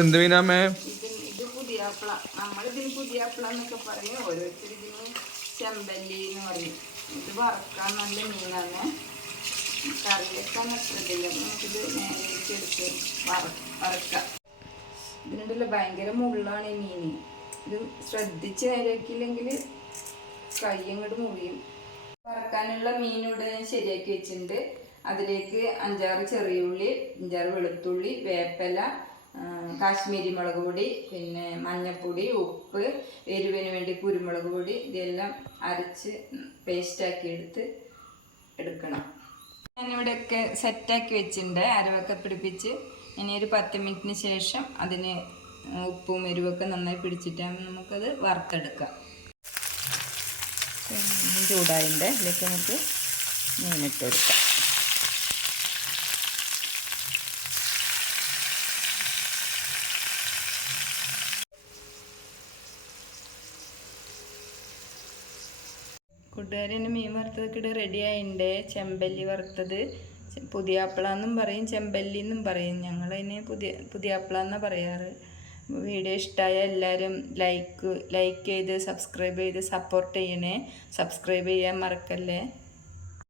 എന്ത് മീനാമേ ഇത് പുതിയാപ്പിള. നമ്മളിതിന് പുതിയാപ്പിള എന്നൊക്കെ പറയും. ഓരോരുത്തർ ഇതിന് ചെമ്പല്ലി എന്ന് പറയും. ഇത് വറക്കാൻ നല്ല മീനാണ്. കറി വെക്കാൻ അത്ര ഇതില്ല. നമുക്കിത് നേരേക്ക് എടുത്ത് വറക്കാം. ഇതിനുള്ള ഭയങ്കര മുള്ളാണ് ഈ മീൻ ഇത് ശ്രദ്ധിച്ച് നേരെയാക്കിയില്ലെങ്കിൽ കൈ അങ്ങോട്ട് മുറിയും. വറക്കാനുള്ള മീൻ ഇവിടെ ഞാൻ ശരിയാക്കി വെച്ചിട്ടുണ്ട്. അതിലേക്ക് അഞ്ചാറ് ചെറിയുള്ളി അഞ്ചാറ് വെളുത്തുള്ളി വേപ്പല കാശ്മീരി മുളക് പൊടി പിന്നെ മഞ്ഞൾപ്പൊടി ഉപ്പ് എരിവിന് വേണ്ടി കുരുമുളക് പൊടി ഇതെല്ലാം അരച്ച് പേസ്റ്റാക്കി എടുത്ത് എടുക്കണം. ഞാനിവിടെയൊക്കെ സെറ്റാക്കി വെച്ചിട്ടുണ്ട് അരവൊക്കെ പിടിപ്പിച്ച്. ഇനി ഒരു പത്ത് മിനിറ്റിന് ശേഷം അതിന് ഉപ്പും എരിവൊക്കെ നന്നായി പിടിച്ചിട്ടാകുമ്പോൾ നമുക്കത് വറുത്തെടുക്കാം. ചൂടായിട്ടുണ്ട് ഇതിലേക്ക് നമുക്ക് മീനിട്ട് കൊടുക്കാം. കൂട്ടുകാരന്റെ മീൻ വറുത്തതൊക്കെ ഇവിടെ റെഡി ആയിട്ടുണ്ട് ചെമ്പല്ലി വറുത്തത്. പുതിയാപ്പിള എന്നും പറയും ചെമ്പല്ലി എന്നും പറയും. ഞങ്ങൾ അതിന് പുതിയ പുതിയാപ്പിള എന്നാണ് പറയാറ്. വീഡിയോ ഇഷ്ടമായ എല്ലാവരും ലൈക്ക് ലൈക്ക് ചെയ്ത് സബ്സ്ക്രൈബ് ചെയ്ത് സപ്പോർട്ട് ചെയ്യണേ. സബ്സ്ക്രൈബ് ചെയ്യാൻ മറക്കല്ലേ.